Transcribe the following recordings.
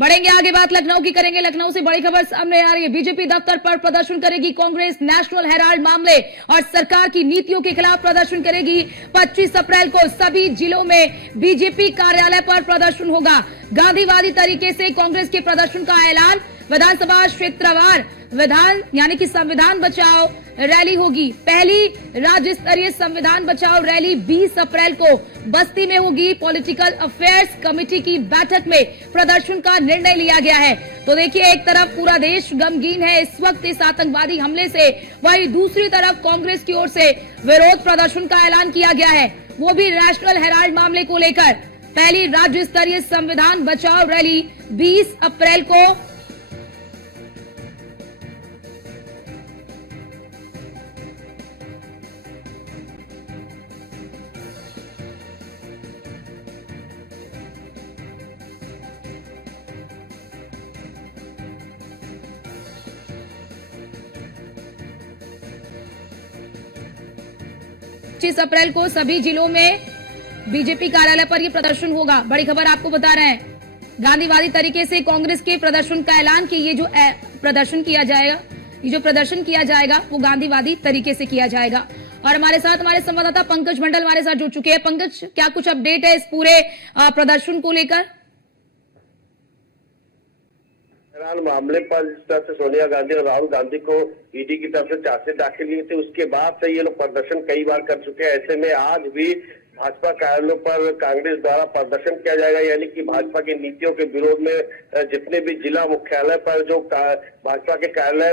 बढ़ेंगे आगे, बात लखनऊ की करेंगे। लखनऊ से बड़ी खबर सामने आ रही है। बीजेपी दफ्तर पर प्रदर्शन करेगी कांग्रेस। नेशनल हेराल्ड मामले और सरकार की नीतियों के खिलाफ प्रदर्शन करेगी। 25 अप्रैल को सभी जिलों में बीजेपी कार्यालय पर प्रदर्शन होगा। गांधीवादी तरीके से कांग्रेस के प्रदर्शन का ऐलान। विधानसभा क्षेत्रवार विधान यानी कि संविधान बचाओ रैली होगी। पहली राज्य स्तरीय संविधान बचाओ रैली 20 अप्रैल को बस्ती में होगी। पॉलिटिकल अफेयर्स कमेटी की बैठक में प्रदर्शन का निर्णय लिया गया है। तो देखिए, एक तरफ पूरा देश गमगीन है इस वक्त इस आतंकवादी हमले से, वहीं दूसरी तरफ कांग्रेस की ओर से विरोध प्रदर्शन का ऐलान किया गया है, वो भी नेशनल हेराल्ड मामले को लेकर। पहली राज्य स्तरीय संविधान बचाओ रैली 20 अप्रैल को। पच्चीस अप्रैल को सभी जिलों में बीजेपी कार्यालय पर यह प्रदर्शन होगा। बड़ी खबर आपको बता रहे हैं, गांधीवादी तरीके से कांग्रेस के प्रदर्शन का ऐलान कि ये जो प्रदर्शन किया जाएगा वो गांधीवादी तरीके से किया जाएगा। और हमारे साथ हमारे संवाददाता पंकज मंडल हमारे साथ जुड़ चुके हैं। पंकज, क्या कुछ अपडेट है इस पूरे प्रदर्शन को लेकर? मामले पर जिस तरह से सोनिया गांधी और राहुल गांधी को ईडी की तरफ से चार्जशीट दाखिल की थी, उसके बाद से ये लोग प्रदर्शन कई बार कर चुके हैं। ऐसे में आज भी भाजपा कार्यालयों पर कांग्रेस द्वारा प्रदर्शन किया जाएगा, यानी कि भाजपा की नीतियों के विरोध में जितने भी जिला मुख्यालय पर जो भाजपा के कार्यालय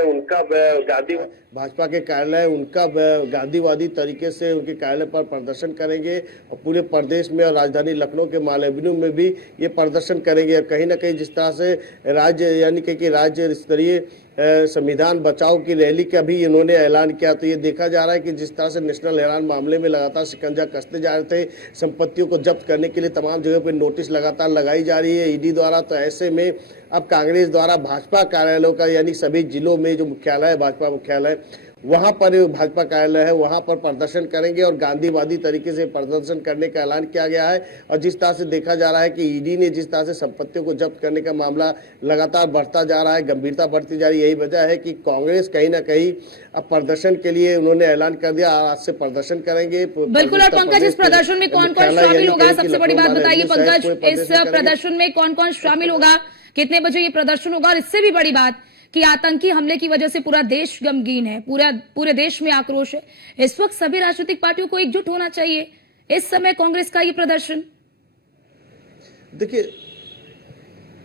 उनका गांधीवादी तरीके से उनके कार्यालय पर प्रदर्शन करेंगे और पूरे प्रदेश में और राजधानी लखनऊ के माल एवेन्यू में भी ये प्रदर्शन करेंगे। और कहीं ना कहीं जिस तरह से राज्य यानी कि राज्य स्तरीय संविधान बचाओ की रैली का भी इन्होंने ऐलान किया, तो ये देखा जा रहा है कि जिस तरह से नेशनल हेराल्ड मामले में लगातार शिकंजा कसते जा रहे थे, संपत्तियों को जब्त करने के लिए तमाम जगह पर नोटिस लगातार लगाई जा रही है ईडी द्वारा। तो ऐसे में अब कांग्रेस द्वारा भाजपा कार्यालयों का यानी सभी जिलों में जो मुख्यालय है भाजपा मुख्यालय वहां पर भाजपा कार्यालय है वहां पर प्रदर्शन करेंगे और गांधीवादी तरीके से प्रदर्शन करने का ऐलान किया गया है। और जिस तरह से देखा जा रहा है कि ईडी ने जिस तरह से संपत्तियों को जब्त करने का मामला लगातार बढ़ता जा रहा है, गंभीरता बढ़ती जा रही है, यही वजह है कि कांग्रेस कहीं ना कहीं अब प्रदर्शन के लिए उन्होंने ऐलान कर दिया, आज से प्रदर्शन करेंगे। बिल्कुल। और पंकज, इस प्रदर्शन में कौन कौन शामिल होगा, सबसे बड़ी बात बताइए पंकज, इस प्रदर्शन में कौन कौन शामिल होगा, कितने बजे ये प्रदर्शन होगा? और इससे भी बड़ी बात कि आतंकी हमले की वजह से पूरा देश गमगीन है, पूरे देश में आक्रोश है। इस वक्त सभी राजनीतिक पार्टियों को एकजुट होना चाहिए। इस समय कांग्रेस का ये प्रदर्शन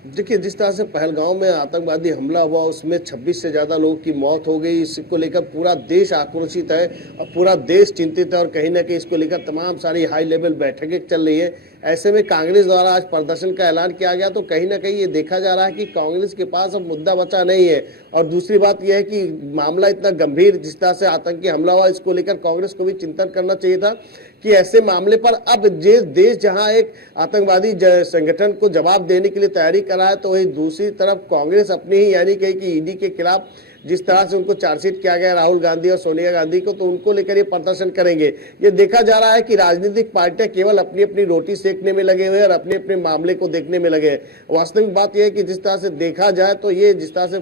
देखिए जिस तरह से पहलगांव में आतंकवादी हमला हुआ उसमें 26 से ज्यादा लोगों की मौत हो गई, इसको लेकर पूरा देश आक्रोशित है और पूरा देश चिंतित है और कहीं ना कहीं इसको लेकर तमाम सारी हाई लेवल बैठकें चल रही है। ऐसे में कांग्रेस द्वारा आज प्रदर्शन का ऐलान किया गया, तो कहीं ना कहीं ये देखा जा रहा है कि कांग्रेस के पास अब मुद्दा बचा नहीं है। और दूसरी बात यह है कि मामला इतना गंभीर जिस तरह से आतंकी हमला हुआ, इसको लेकर कांग्रेस को भी चिंतन करना चाहिए था कि ऐसे मामले पर अब देश जहां एक आतंकवादी संगठन को जवाब देने के लिए तैयारी कर रहा है, तो वही दूसरी तरफ कांग्रेस अपनी ही यानी कि ईडी के खिलाफ जिस तरह से उनको चार्जशीट किया गया राहुल गांधी और सोनिया गांधी को, तो उनको लेकर ये प्रदर्शन करेंगे। ये देखा जा रहा है कि राजनीतिक पार्टियां केवल अपनी अपनी रोटी सेकने में लगे हुए और अपने अपने मामले को देखने में लगे हैं। वास्तविक बात यह है कि जिस तरह से देखा जाए तो ये जिस तरह से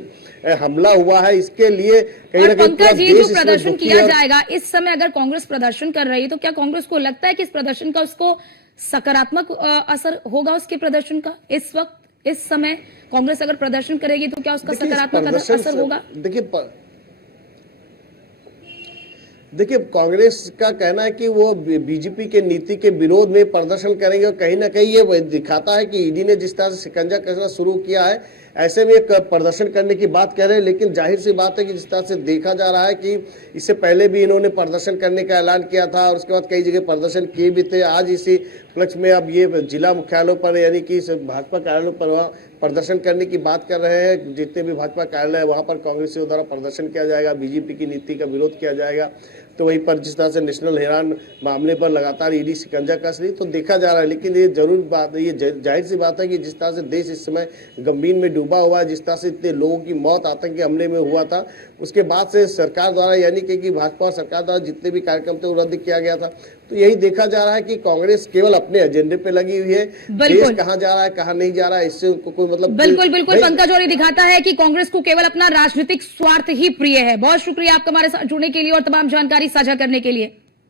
हमला हुआ है इसके लिए कहीं ना कहीं ये जो प्रदर्शन किया जाएगा इस समय, अगर कांग्रेस प्रदर्शन कर रही है तो क्या कांग्रेस को लगता है कि इस प्रदर्शन का उसको सकारात्मक असर होगा उसके प्रदर्शन का? इस वक्त इस समय कांग्रेस अगर प्रदर्शन करेगी तो क्या उसका सकारात्मक असर होगा? देखिए कांग्रेस का कहना है कि वो बीजेपी के नीति के विरोध में प्रदर्शन करेंगे और कहीं ना कहीं ये दिखाता है कि ईडी ने जिस तरह से शिकंजा कसना शुरू किया है, ऐसे में एक प्रदर्शन करने की बात कह रहे हैं। लेकिन जाहिर सी बात है कि जिस तरह से देखा जा रहा है कि इससे पहले भी इन्होंने प्रदर्शन करने का ऐलान किया था और उसके बाद कई जगह प्रदर्शन किए भी थे। आज इसी उपलक्ष्य में अब ये जिला मुख्यालयों पर यानी कि भाजपा कार्यालयों पर वहाँ प्रदर्शन करने की बात कर रहे हैं। जितने भी भाजपा कार्यालय है वहाँ पर कांग्रेसियों द्वारा प्रदर्शन किया जाएगा, बीजेपी की नीति का विरोध किया जाएगा। तो वहीं पर जिस तरह से नेशनल हेराल्ड मामले पर लगातार ईडी शिकंजा कस रही तो देखा जा रहा है। लेकिन ये जरूर बात ये जाहिर सी बात है कि जिस तरह से देश इस समय गंभीर में डूबा हुआ है, जिस तरह से इतने लोगों की मौत आतंकी हमले में हुआ था, उसके बाद से सरकार द्वारा यानी कि भाजपा और सरकार द्वारा जितने भी कार्यक्रम थे वो रद्द किया गया था। तो यही देखा जा रहा है कि कांग्रेस केवल अपने एजेंडे पे लगी हुई है। बिल्कुल। देश कहाँ जा रहा है, कहाँ नहीं जा रहा है, इससे उनको कोई मतलब बिल्कुल बिल्कुल भाई, पंकज, और ये दिखाता है कि कांग्रेस को केवल अपना राजनीतिक स्वार्थ ही प्रिय है। बहुत शुक्रिया आपका हमारे साथ जुड़ने के लिए और तमाम जानकारी साझा करने के लिए।